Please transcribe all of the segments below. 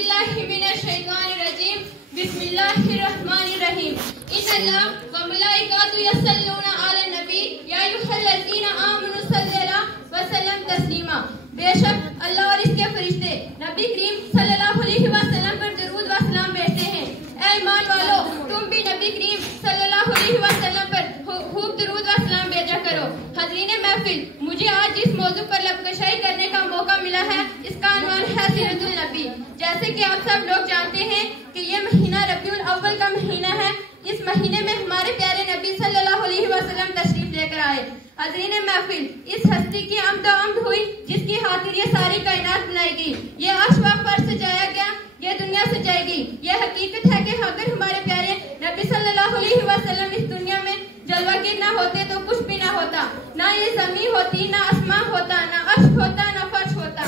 बिल्लाहि मिनश्शैतानिर्रजीम बिस्मिल्लाहिर्रहमानिर्रहीम इन्नल्लाह व मलाइकातुहु यस्सल्लूना अलन नबी या अय्युहल्लज़ीना आमनु सल्लु अलैहि व सल्लम तस्लीमा। बेशक अल्लाह और इसके फरिश्ते नबी करीम सल्लल्लाहु अलैहि वसल्लम पर दरूद व सलाम भेजते हैं। ऐ ईमान वालो, तुम भी नबी करीम सल्लल्लाहु अलैहि वसल्लम पर खूब दरूद व सलाम भेजा करो। हज़रीन महफिल, मुझे आज जिस मौजू पर लबकशाई करने का मौका मिला है, इसका अनवान है सीरतुल नबी। जैसे कि आप सब लोग जानते हैं कि ये महीना रबीउल अव्वल का महीना है। इस महीने में हमारे प्यारे नबी सल्लल्लाहु अलैहि वसल्लम तशरीफ लेकर आए। हज़रीन महफिल, इस हस्ती की आमद हुई जिसकी खातिर ये सारी कायनात बनाई गई। ये अर्श व फर्श सजाया गया, ये दुनिया सजाएगी। ये हकीकत है कि अगर हमारे प्यारे नबी सल्लल्लाहु अलैहि वसल्लम इस दुनिया में जलवागर ना होते तो कुछ भी ना होता। ना ये ज़मीन होती, ना आसमान होता, ना अर्श होता, ना फर्श होता,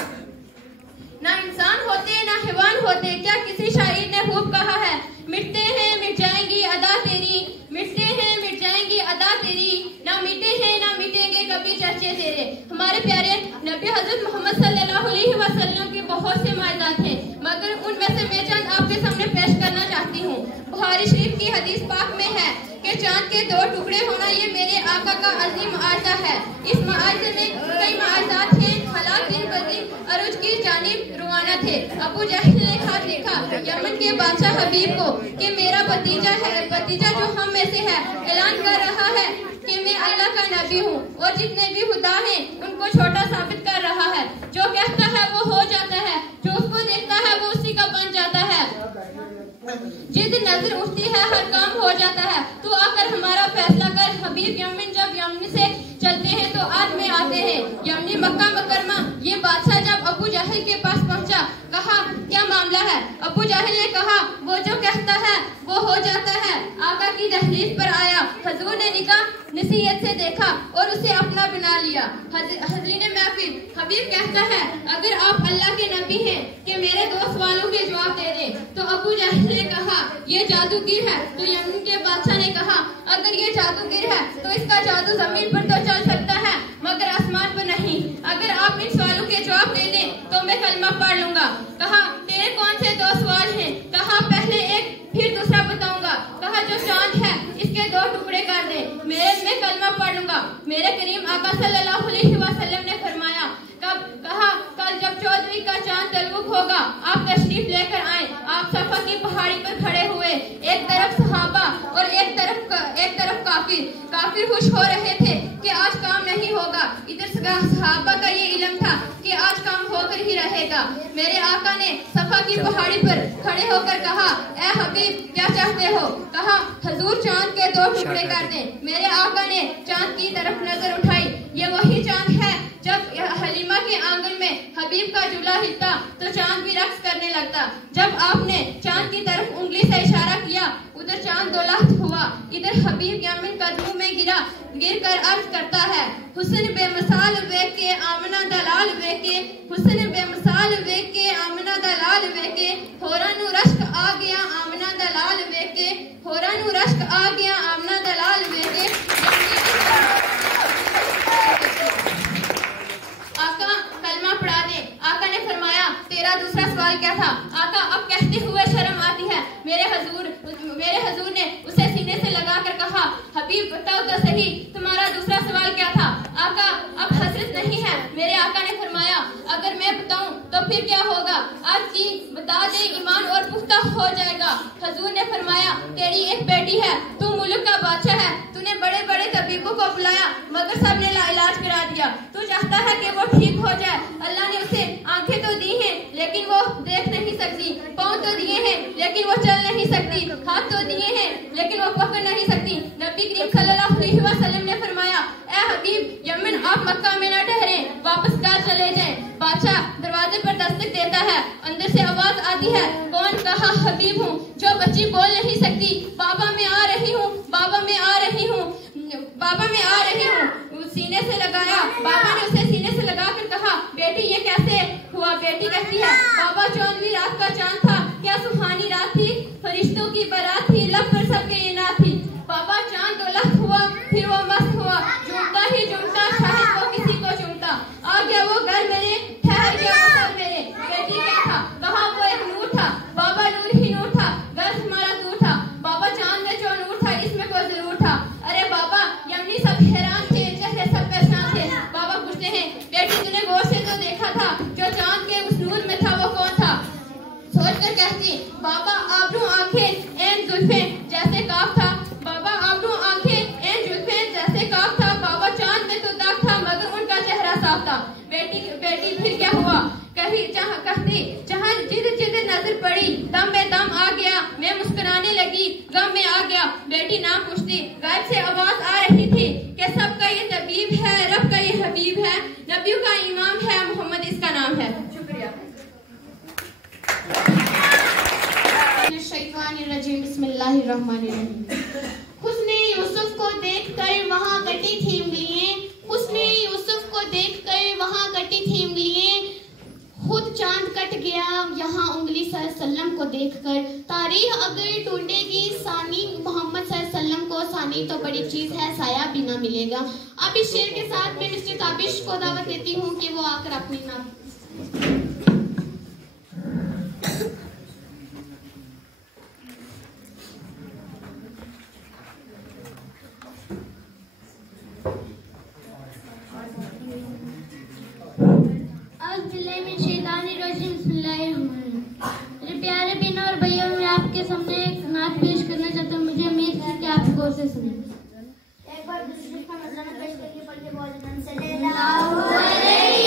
ना इंसान होते, ना हैवान होते। क्या किसी शायर ने खूब कहा है, मिटते हैं मिट जाएंगी अदा तेरी, मिटते हैं मिट जाएंगी अदा तेरी, ना मिटे हैं ना मिटेंगे कभी चर्चे तेरे। हमारे प्यारे नबी हजरत मोहम्मद सल्लल्लाहु अलैहि वसल्लम के बहुत से मायदात हैं, मगर उनमें से मैं चंद आपके सामने पेश करना चाहती हूँ। बुखारी शरीफ की हदीस पाक में है कि चांद के दो टुकड़े होना ये मेरे आका का अजीम मुआजा है। इस मुआजे में कई मुआजात हैं। हलाक बिन बदी अरुज की जानिब रवाना थे। अबू जहल ने खत लिखा यमन के बादशाह हबीब को कि मेरा भतीजा जो हम में से है ऐलान कर रहा है कि मैं अल्लाह का नबी हूँ और जितने भी खुदा हैं उनको छोटा साबित कर रहा है। जो कहता है वो हो जाता है, जो उसको देखता है वो उसी का बन जाता है। जिद नजर उठती है हर काम हो जाता है। तू आकर हमारा फैसला कर। हबीब यमन जब यमन से चलते हैं तो आज में आते हैं यमनी मक्का मुकरमा। ये बादशाह जब अबू जहल के पास पहुंचा, कहा क्या मामला है? अबू जहल ने कहा वो जो कहता है वो हो जाता है। आका की दहलीज पर आया, हुजूर ने निगाह नसीहत से देखा और उसे अपना बना लिया। हज़रीन महफिल, हबीब कहता है अगर आप अल्लाह के नबी हैं कि मेरे दो सवालों के जवाब दे दें। तो अबू जहल ने कहा ये जादूगर है। तो यमन के बादशाह ने कहा अगर ये जादूगर है तो इसका जादू जमीन पर तो चल सकता है मगर आसमान पर नहीं। अगर आप इन सवालों के जवाब दे दें तो मैं कलमा पढ़ लूंगा। कहा तेरे कौन से दो सवाल हैं? कहा पहले एक फिर दूसरा बताऊंगा। कहा जो चांद है इसके दो टुकड़े कर दे, मैं कलमा पढ़ लूंगा। मेरे करीम आका सल्लल्लाहु अलैहि वसल्लम ने फरमाया कहा कल जब 14वीं का चांद तलुक होगा आप तशरीफ लेकर आए। आप सफा की पहाड़ी पर खड़े हुए, एक तरफ सहाबा और एक तरफ काफिर खुश हो रहे थे कि आज काम नहीं होगा। इधर सहाबा का ये इल्म था कि आज काम होकर ही रहेगा। मेरे आका ने सफा की पहाड़ी पर खड़े होकर कहा ए हबीब क्या चाहते हो? कहा हुजूर चांद के दो टुकड़े कर दें। मेरे आका ने चांद की तरफ नजर उठाई। ये वही चांद है जब हलीमा के आंगन में हबीब का झूला हिलता तो चांद भी रक्स करने लगता। जब आपने चांद की तरफ उंगली से इशारा किया उधर चांद दोलख्त हुआ। इधर हबीब यमन कदमों में गिर कर अर्ज करता है हुस्न बेमिसाल वेख के आमना दलाल वेखे, हुस्न बेमिसाल वेख के आमना दलाल वेखे, होरा नू रश्क आ गया आमना दलाल वेखे, होरा नू रश्क आ गया आमना दलाल वेखे। आका कलमा पढ़ा दे। आका ने फरमाया तेरा दूसरा सवाल क्या था? आका अब कहते हुए शर्म आती है। मेरे हुजूर ने उसे सीने से लगाकर कहा हबीब बताओ तो सही तुम्हारा दूसरा सवाल क्या था? आका अब हसरत नहीं है। मेरे आका ने फरमाया अगर मैं बताऊं तो फिर क्या होगा? आज की बता दे ईमान और पुख्ता हो जाएगा। हुजूर ने फरमाया तेरी एक बेटी है, तू मुल्क का बादशाह है, तूने बड़े बड़े तबीबों को बुलाया मगर सबने इलाज करा दिया। तू चाहता है कि वो ठीक हो जाए। अल्लाह ने उसे आंखें तो दी हैं लेकिन वो देख नहीं सकती, पाँव तो दिए हैं लेकिन वो चल नहीं सकती, हाथ तो दिए हैं लेकिन वो पकड़ नहीं सकती। नबी करीम सल्लल्लाहु अलैहि वसल्लम ने फरमाया ए हबीब यमन आप मक्का में न ठहरे, वापस घर चले जाएं। बादशाह दरवाजे पर दस्तक देता है, अंदर से आवाज आती है कौन? कहा हबीब हूँ जो बच्ची बोल नहीं सकती। बाबा मैं आ रही हूँ, बाबा मैं आ रही हूँ, बाबा मैं आ रही हूँ। सीने से लगाया। बाबा ने उसे सीने से लगाकर कहा बेटी ये कैसे हुआ? बेटी कहती है बाबा 14वीं रात का चांद था, क्या सुहानी रात थी, फरिश्तों की बारात थी, लब पर सबके ये नात थी। बाबा चांद दौलत हुआ फिर वो मस्त हुआ, झूमता ही झूमता शायद वो किसी को चूमता। आ गया वो घर मेरे, ठहर गया वो घर मेरे। बेटी क्या था? कहा वो एक नूर था। देखकर कहती, बाबा आबरू आंखें एन जुल्फें जैसे काफ था, बाबा आबरू आंखें एन जुल्फें जैसे काफ था, बाबा चांद में तो दाग था मगर उनका चेहरा साफ था। बेटी फिर क्या हुआ कहती, जहाँ जिधर नजर पड़ी दम में दम आ गया, मैं मुस्कुराने लगी गम में आ गया। बेटी नाम पूछती, गायब से आवाज आ रही थी कि सबका ये तबीब है, रब का ये हबीब है, नबियों का इमाम है, मोहम्मद इसका नाम है। शुक्रिया। हुस्ने यूसुफ को देखकर वहाँ कटी थी उंगलियां, हुस्ने यूसुफ को देखकर वहाँ कटी थी उंगलियां, खुद चांद कट गया यहाँ उंगली सल्लम को देखकर। तारीख अगर ढूंढेगी सानी मोहम्मद सल्लम को, सानी तो बड़ी चीज है, साया भी ना मिलेगा। अब इस शेर के साथ मैं मिस्टर ताबिश को दावत देती हूँ कि वो आकर अपनी नाम मेरे प्यारे बहनों और भैया, मैं आपके सामने एक नात पेश करना चाहता हूँ। मुझे उम्मीद है कि आप गौर से सुने। एक बार दूसरे का नजराना पेश करके पढ़ के बहुत सल्लल्लाहु अलैहि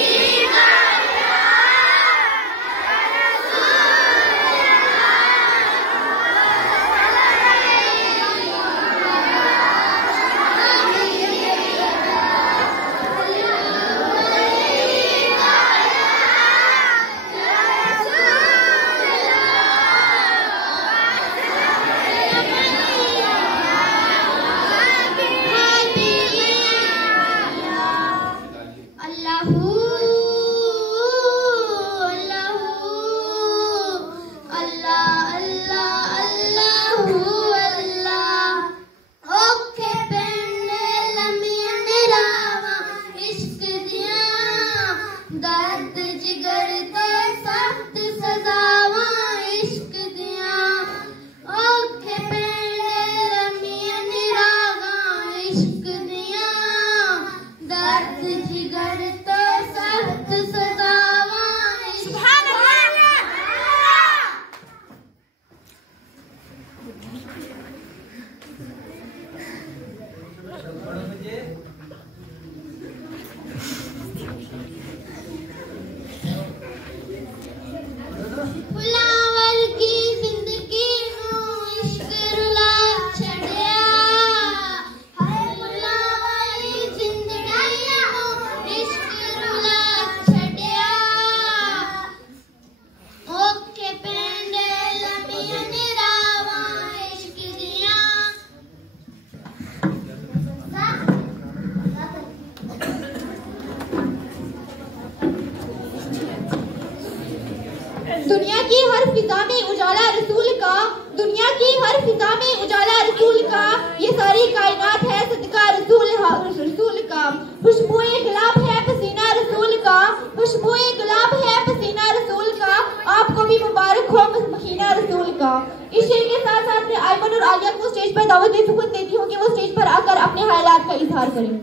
दुनिया की हर फिजा में उजाला रसूल का, दुनिया की हर फिजा में उजाला रसूल का, ये सारी कायनात है सदका रसूल का। खुशबुए गुलाब है पसीना रसूल का, खुशबुए गुलाब है पसीना रसूल का, आपको भी मुबारक हो महीना रसूल का। इस शेर के साथ साथ मैं आयमन और आलिया को स्टेज पर दावत देती हूँ कि वो स्टेज पर आकर अपने हालात का इजहार करें।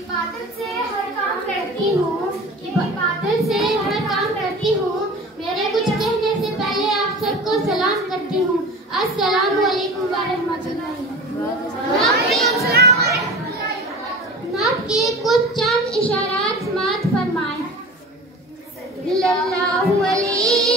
इबादत से हर काम करती हूँ, इबादत से हर काम करती हूँ, मेरे कुछ कहने से पहले आप सबको सलाम करती हूँ। अस्सलामु अलैकुम व रहमतुल्लाहि। नात के कुछ चंद इशारात समाअत फरमाएं। सल्लल्लाहु अलैहि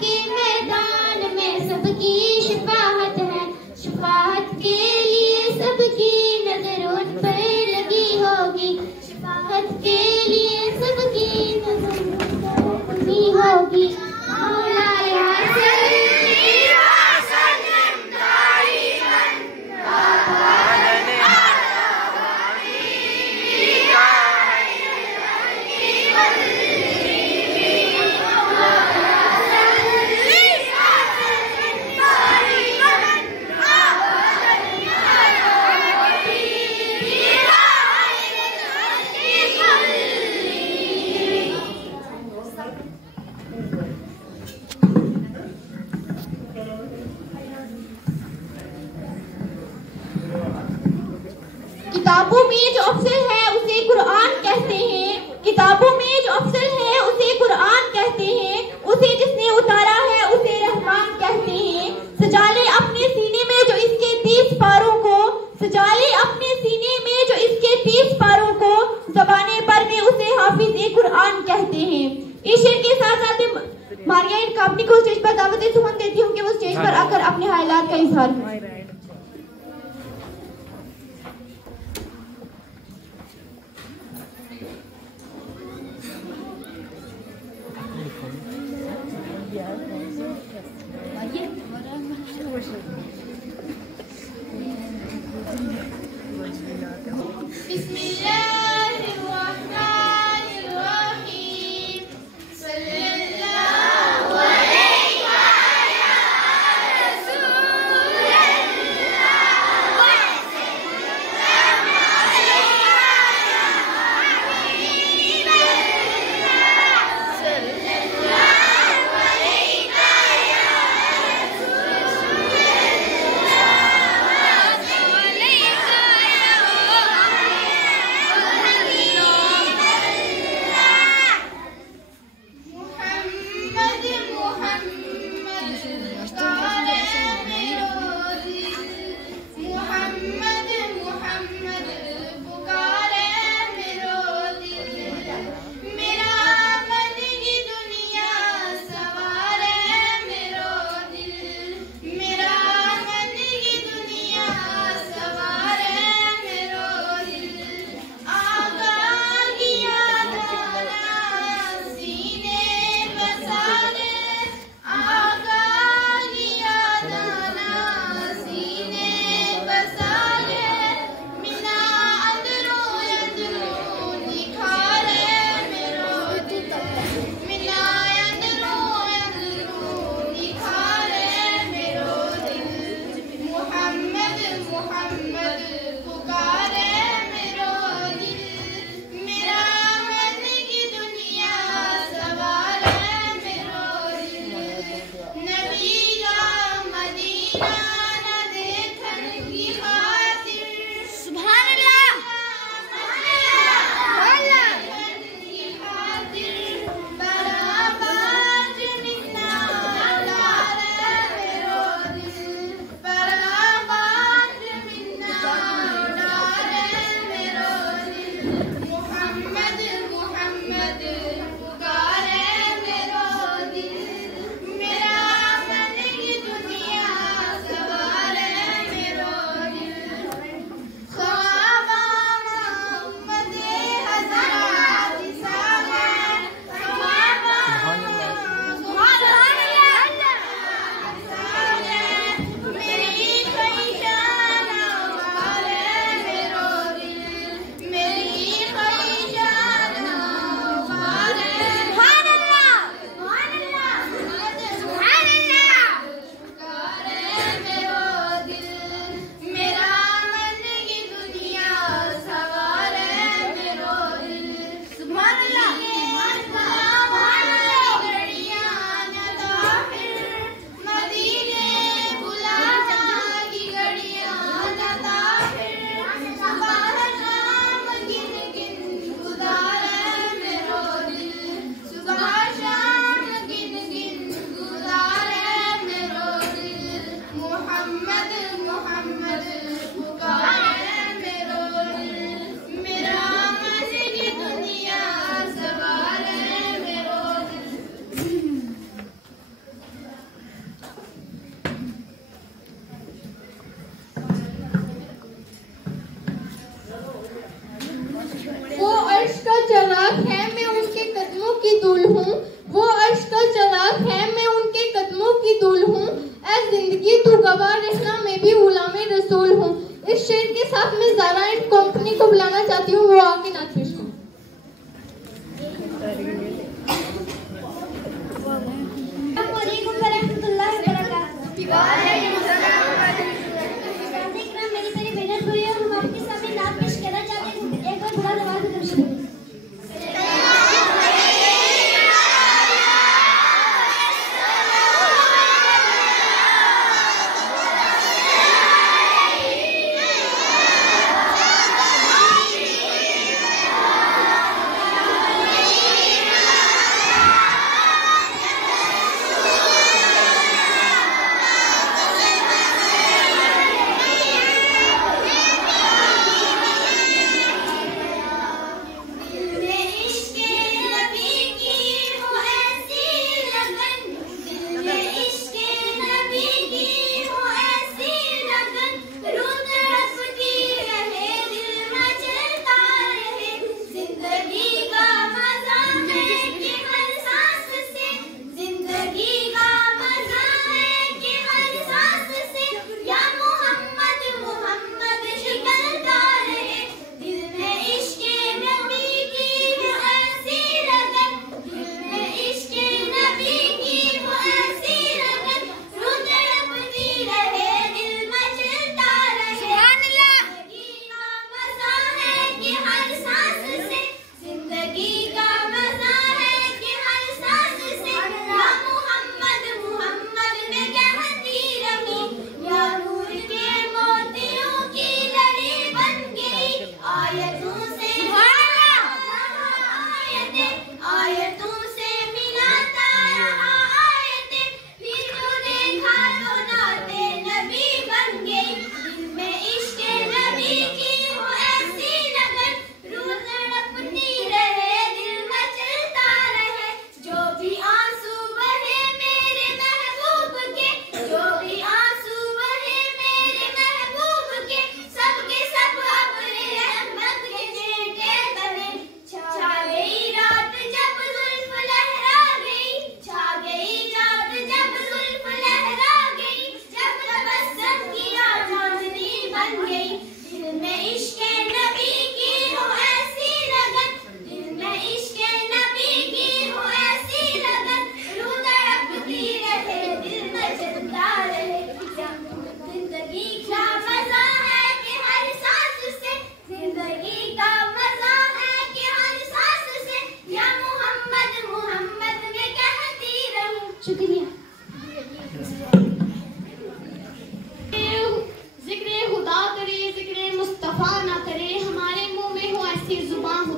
के मैदान में सबकी शफाअत है, शफाअत के लिए सबकी नजर उन पर लगी होगी, शफाअत के इस शेर के साथ साथ मारिया इन कंपनी को स्टेज पर दावत सुमन देती हूँ कि वो स्टेज पर आकर अपने हालात का इजहार करें। सल्लल्लाहु अलैहि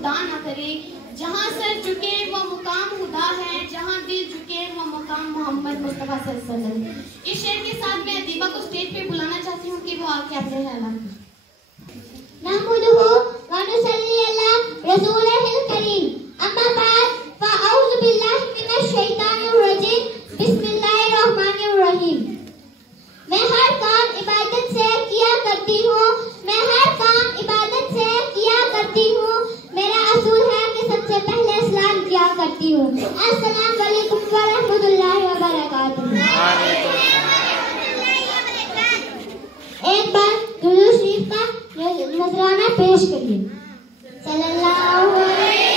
खुदा न करे। जहाँ सर झुके वो मुकाम खुदा है, जहाँ दिल झुके वो मुकाम मोहम्मद मुस्तफा सल्लल्लाहु अलैहि वसल्लम। इस शेर के साथ मैं अदीबा को स्टेज पे बुलाना चाहती हूँ कि वो आके अपने ख्यालात नहमदुहु व नुसल्ली अला रसूलिहिल करीम। अम्मा बाद फअऊज़ु बिल्लाहि मिनश शैतानिर रजीम। बिस्मिल्लाहिर रहमानिर रहीम। मैं हर काम इबादत से किया करती हूँ, मैं हर काम इबादत से किया करती हूँ। मेरा असूल है कि सबसे पहले इस्लाम किया करती हूँ। अस्सलाम वालेकुम व रहमतुल्लाहि व बरकातुहू। एक बार दुरूद शरीफ का नजराना पेश करिए। सल्लल्लाहु अलैहि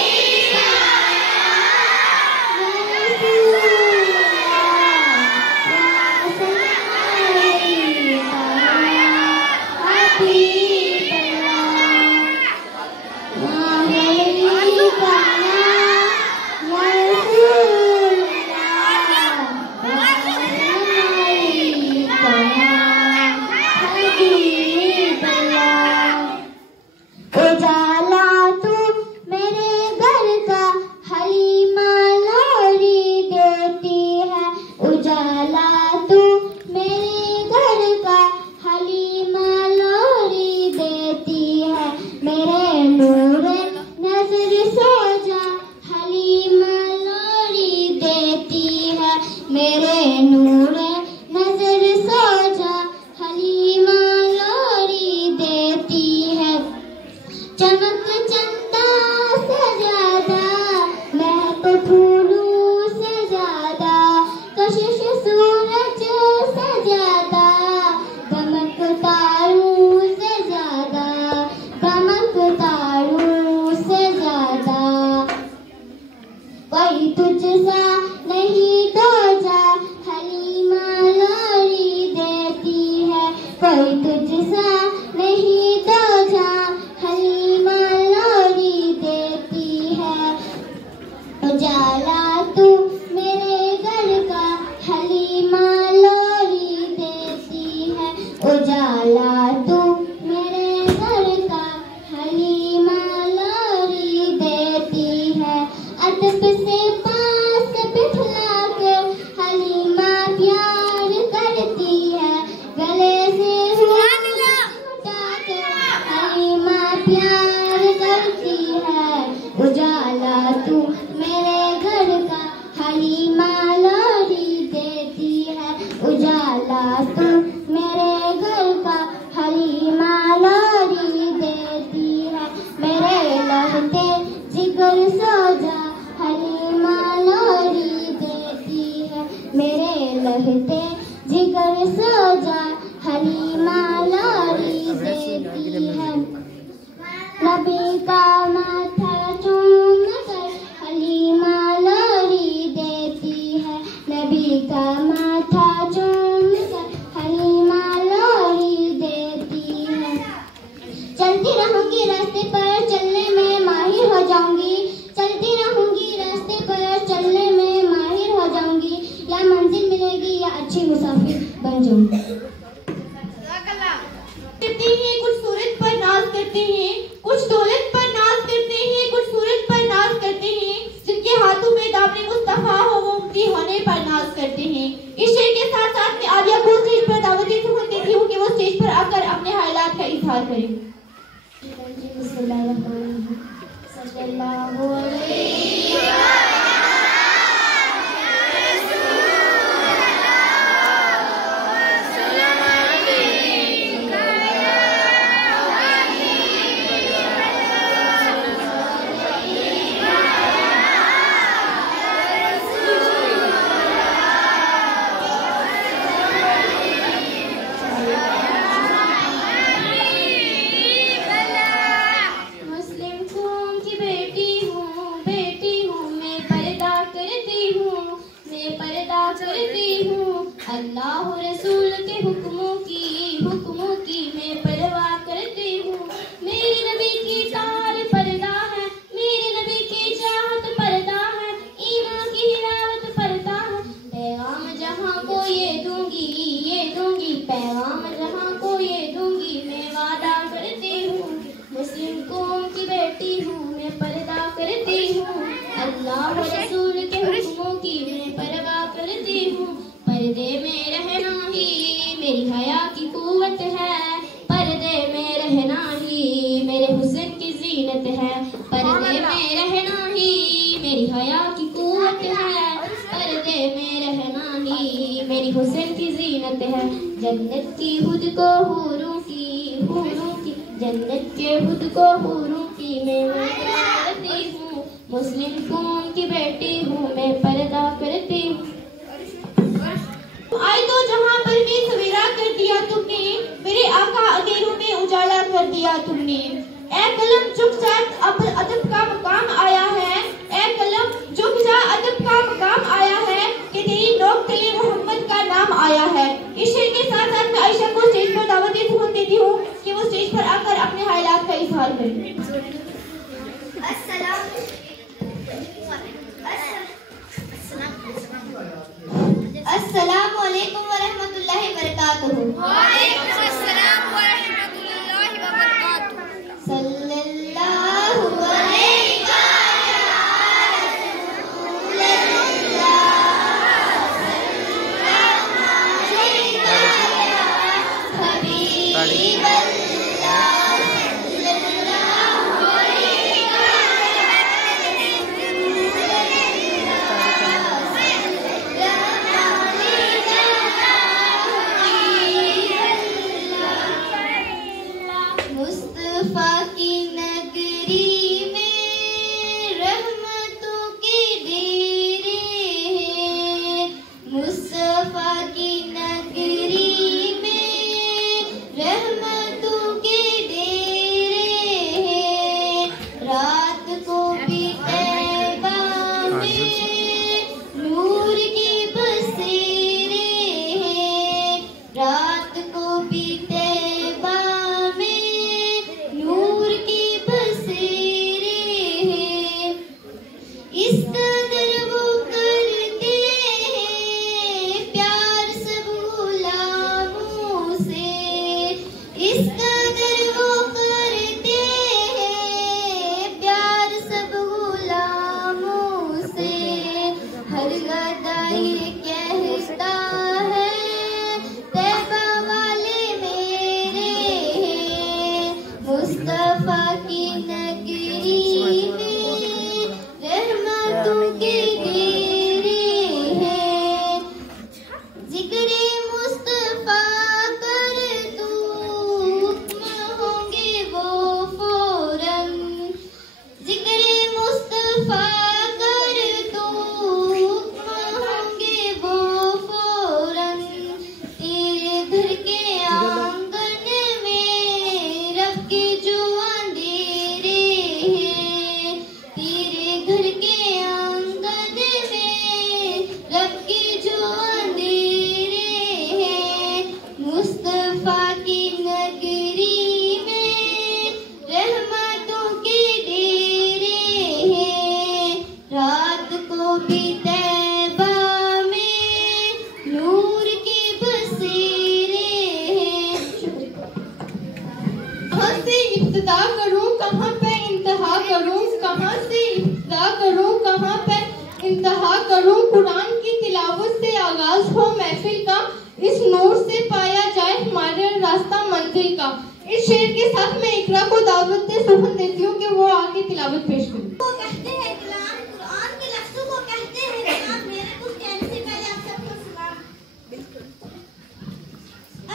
मुस्लिम कौम की बेटी हूँ मैं अल्लाह रसूल के हुक्मों की मैं परवाह करती हूँ। पर्दे में रहना ही मेरी हया की कुव्वत है, पर्दे में रहना ही मेरे हुस्न की जीनत है, पर्दे में रहना ही मेरी हया की कुव्वत है, पर्दे में रहना ही मेरी हुस्न की जीनत है। जन्नत की हुद को हूरों की जन्नत के हुद को हूरों की मैं करती हूँ। मुस्लिम कौम की बेटी हूँ मैं पर्दा करती हूँ। आई तो जहाँ पर भी सवेरा कर दिया तुमने, मेरे आका अंधेरों में उजाला कर दिया तुमने। ए कलम झुक जा अब अदब का मकाम आया है, ए कलम झुक जा अदब का मकाम आया है कि तेरी नोक तले मोहम्मद का नाम आया है। इस शेर के साथ साथ मैं आयशा को स्टेज पर दावत देती हूँ कि वो स्टेज पर आकर अपने हालात का इजहार करें। अस्सलाम वालेकुम व रहमतुल्लाहि व बरकातुहू। वालेकुम अस्सलाम व रहमतुल्लाहि व बरकातुहू। सल्लल्लाहु अलैहि व इंतहा करूं। कुरान की तिलावत से आगाज हो महफिल का, इस नूर से पाया जाए हमारे रास्ता मंजिल का। इस शेर के साथ मैं इकरा को दावत सुखन देती हूँ कि वो आके तिलावत पेश करे। वो कहते हैं कलाम, कुरान के लफ्ज़ों को कहते हैं कलाम। मेरे कुछ कहने से पहले आप सबको सलाम। बिल्कुल।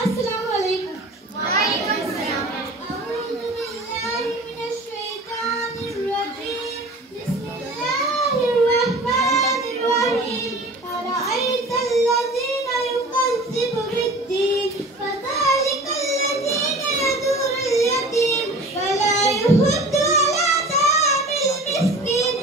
अस्सलाम वालेकुम। वालेकुम सलाम। अऊज़ु बिल्लाहि मिनश शैतानिर रजीम। बिस्मिल्लाहिर रहमानिर रहीम। अरअयतल लज़ीना युकज़्ज़िबु बिद्दीन फज़ालिकल लज़ीना यदुरुल यतीम वला युहद्दु अला ता'मिल मिस्कीन।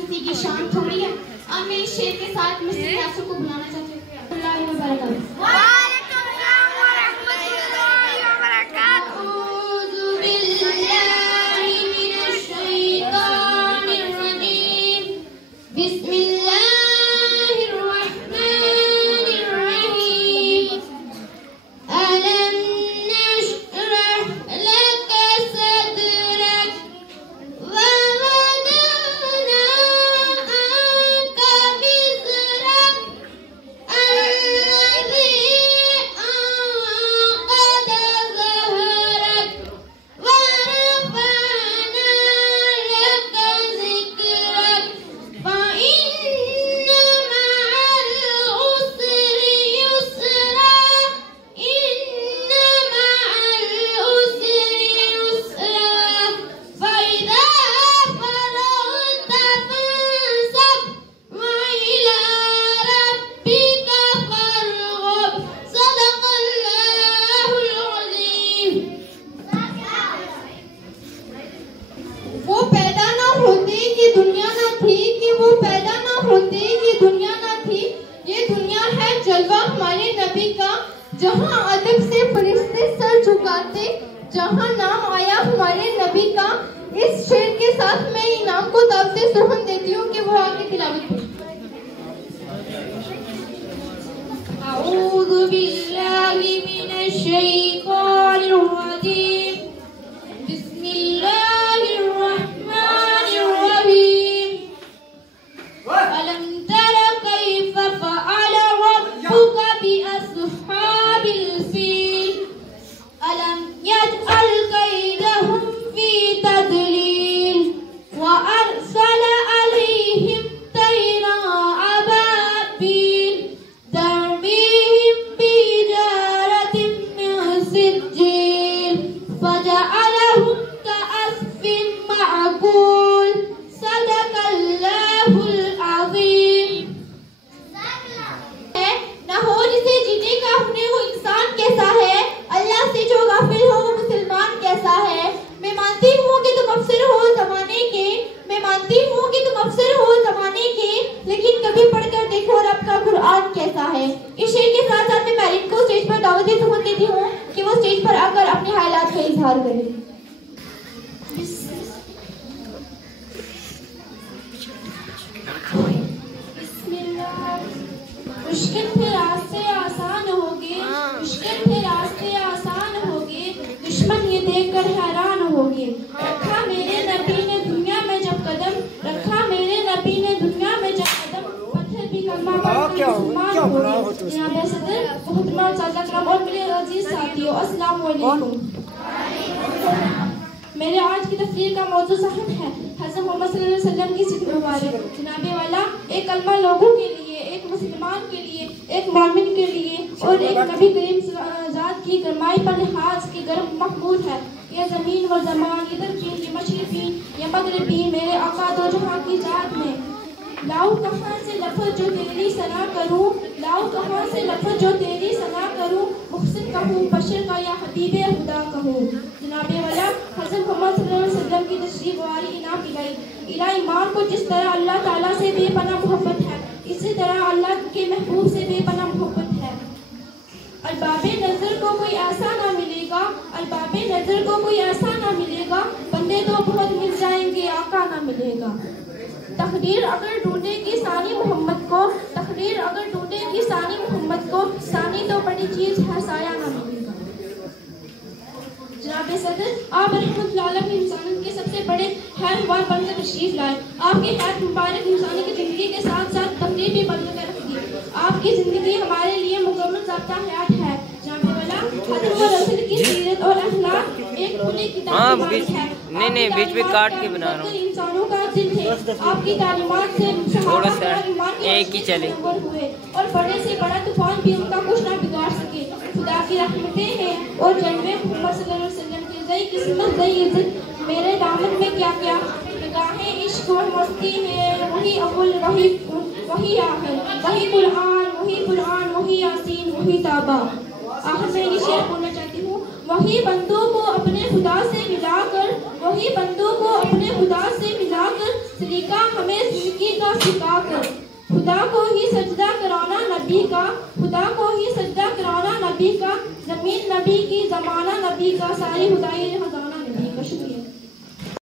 किसी की शान थोड़ी है। अब मैं इस शेर के साथ मिस्टर यासर को बुलाना चाहती हूँ। जहाँ अदब से फरिश्ते सर झुकाते, जहाँ नाम आया हमारे नबी का। इस शेर के साथ मैं इनाम को तब से सुहन देती हूँ कि वो आगे तिलावत करें। अऊज़ु बिल्लाहि मिनश शैतानिर रजीम। बिस्मिल्लाहिर रहमानिर रहीम। अलम तरा कैफ़ फ़अल रब्बुका बिअस्हाबिल फ़ील। अलम यजअल कैदहुम फ़ी तज़लील व अरसल अलैहिम तैरन अबाबील तरमीहिम बिहिजारतिन मिन सिज्जील फजअलहुम कअस्फिन मअकूल। सदक़ल्लाहुल अज़ीम। न हो जिसे जीने का हुनर वो इंसान कैसा है, अल्लाह से जो गाफिल हो वो मुसलमान कैसा है। मैं मानती हूँ कि तुम अफसर हो जमाने के, मैं मानती हूँ कि तुम अफसर हो जमाने के, लेकिन कभी पढ़कर देखो रब का कुरान कैसा है। इस शेर के साथ साथ मैं मैरिन को स्टेज पर दावत सुन देती हूँ कि वो स्टेज पर आकर अपने हालात का इजहार करे। मुश्किल थे रास्ते आसान होगे, मुश्किल थे रास्ते आसान होगे, दुश्मन ये देखकर हैरान होगे। रखा मेरे नबी ने दुनिया में जब कदम, रखा मेरे नबी ने दुनिया में जब कदम, पत्थर भी कलमा पढ़कर मुसलमान होगे। जनाब सदर, मोहतरमा सादा करम और मेरे अजीज साथियों, अस्सलाम वालेकुम। मेरे आज की तकरीर का मौजू साहब है हज़रत मोहम्मद सल्लल्लाहु अलैहि वसल्लम की सिद्ध मुबारक। जनाबे वाला एक कलमा लोगों के लिए, एक मुसलमान के लिए, एक मोमिन के लिए और एक नबी करीम ज़ात की गरमाई पर लिहाज के गर्म महमूद है। ये ज़मीन व ज़मान, ये दरकीन, ये मशरिकीन, ये मगरिबीन, मेरे आका दो जहां की ज़ात में। लाऊं कहाँ से लफ्ज़ जो तेरी सना करूं, लाऊं कहाँ से लफ्ज़ जो तेरी सना करूं, मुहसिन कहूं बशर का या हबीबे खुदा कहूं। जनाबे वाला हज़रत मोहम्मद सल्लल्लाहु अलैहि वसल्लम की तशरीफ वारी इनाम इलाही ईमान को जिस तरह अल्लाह ताला से बेपनाह मोहब्बत है, इसी तरह अल्लाह के महबूब से बेपनाह मोहब्बत है। अरबाबे नजर को कोई ऐसा ना मिलेगा, अरबाबे नजर को कोई ऐसा ना मिलेगा, बंदे तो बहुत मिल जाएंगे, आका ना मिलेगा। तकदीर अगर ढूंढेगी सानी मोहम्मद को, तकदीर अगर ढूंढेगी सानी मोहम्मद को, सानी तो बड़ी चीज है, साया ना मिलेगा। जनाब सदर, आप रहमतुल्लाह अलैह इंसान के सबसे बड़े हैरवार बनकर तशरीफ लाए। आपके हैर मुबारक इंसानी की जिंदगी के साथ साथ तकदीर भी बदल कर रख दी। आपकी जिंदगी हमारे लिए मुकम्मल ज़ाब्ता हयात है। जनाब वाला हज़रत रसूल की सीरत और अखलाक एक खुली किताब है। नहीं बीच में काट के बना रहा हूँ। इंसानों का दिल है, आपकी तालीमात से थोड़ा सा एक ही चले हुए और बड़े से बड़ा तूफान भी उनका कुछ ना बिगाड़ सके। खुदा की रहमतें हैं और जन्मे मोहम्मद सल्लल्लाहु अलैहि वसल्लम की ज़ई किस्मत ज़ई इज्जत, मेरे दामन में क्या क्या निगाहें इश्क और मस्ती है। वही अव्वल, वही आखिर, वही कुरान, वही यासीन, वही ताबा। आखिर में ये शेर बोलना चाहती हूँ। वही बंदों को अपने खुदा से मिलाकर सलीका हमें जिंदगी का सिखाकर खुदा को ही सजदा कराना नबी का जमीन नबी की जमाना नबी का सारी खुदाई खजाना